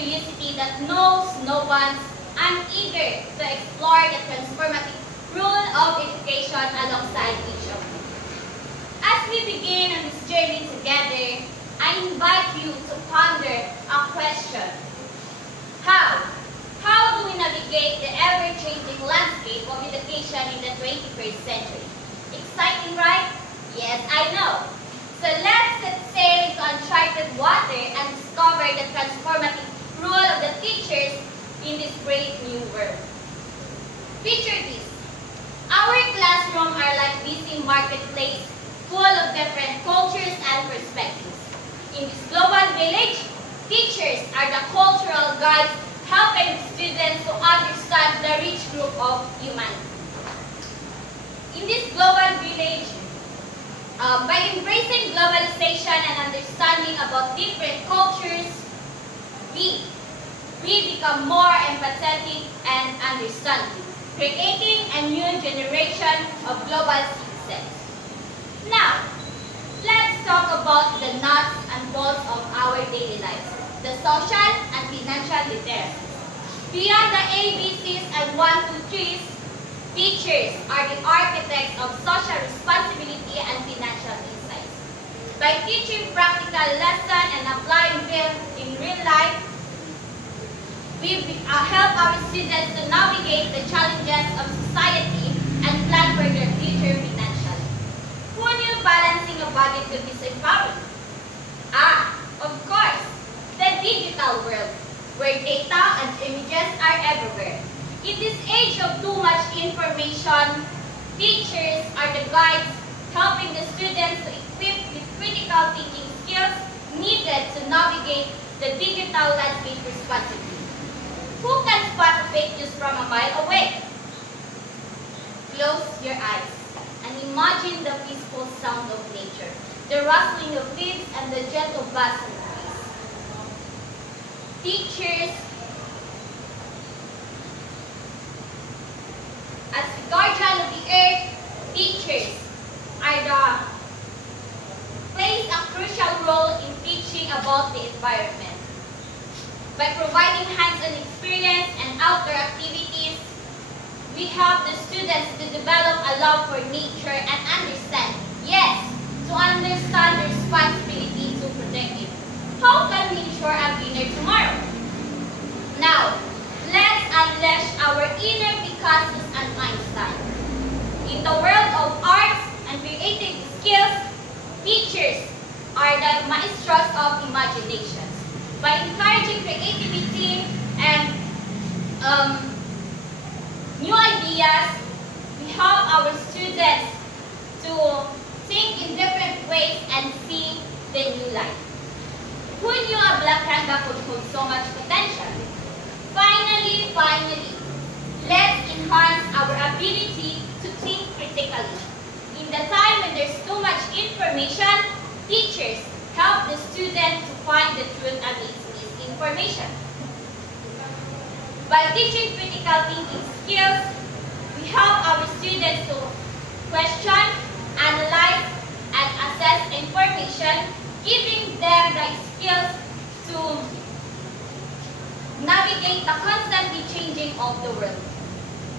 curiosity that knows no bounds, I'm eager to explore the transformative role of education alongside each of you. As we begin on this journey together, I invite you to ponder a question. How? How do we navigate the ever-changing landscape of education in the 21st century? Exciting, right? Yes, I know. So let's set sail into uncharted water and discover the transformative role of the teachers in this great new world. Picture this. Our classrooms are like busy marketplace full of different cultures and perspectives. In this global village, teachers are the cultural guides helping students to understand the rich group of humanity. In this global village, by embracing globalization and understanding about different cultures, we become more empathetic and understanding, creating a new generation of global citizens. Now, let's talk about the nuts and bolts of our daily lives, the social and financial literacy. Beyond the ABCs and 1, 2, 3s, teachers are the architects of social responsibility and financial insights. By teaching practical lessons and applying them in real life, we help our students to navigate the challenges of society and plan for their future financially. Who knew balancing a budget could be so empowering? Of course, the digital world, where data and images are everywhere. In this age of too much information, teachers are the guides helping the students to equip with critical thinking skills needed to navigate the digital landscape responsibly. Who can spot a fake news from a mile away? Close your eyes and imagine the peaceful sound of nature, the rustling of leaves and the gentle buzz of bees. Teachers, as the guardian of the earth, teachers plays a crucial role in teaching about the environment. By providing hands-on experience and outdoor activities, we help the students to develop a love for nature and understand the responsibility to protect it. How can we ensure a greener tomorrow? Now, let's unleash our inner Picassos and Einstein. In the world of arts and creative skills, teachers are the maestros of imagination. By encouraging creativity and new ideas, we help our students to think in different ways and see the new light. Who knew a black panda could hold so much potential? Finally, let's enhance our ability to think critically. In the time when there's too much information, teachers help the student to find the truth amidst misinformation. By teaching critical thinking skills, we help our students to question, analyze, and assess information, giving them the skills to navigate the constantly changing of the world.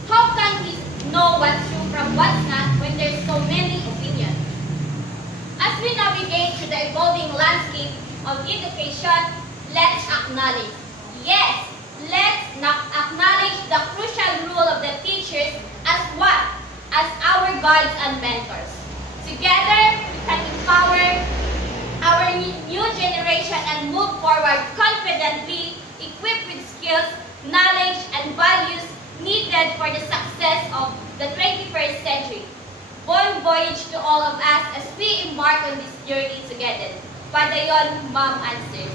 How can we know what's true from what's not when there's so many opinions? As we navigate through the evolving landscape of education, let's acknowledge, acknowledge the crucial role of the teachers as what? As our guides and mentors. Together, we can empower our new generation and move forward confidently, equipped with skills, knowledge, and values needed for the success of the 21st century. Bon voyage to all of us as we embark on this journey together. Padayon, Ma'am answers.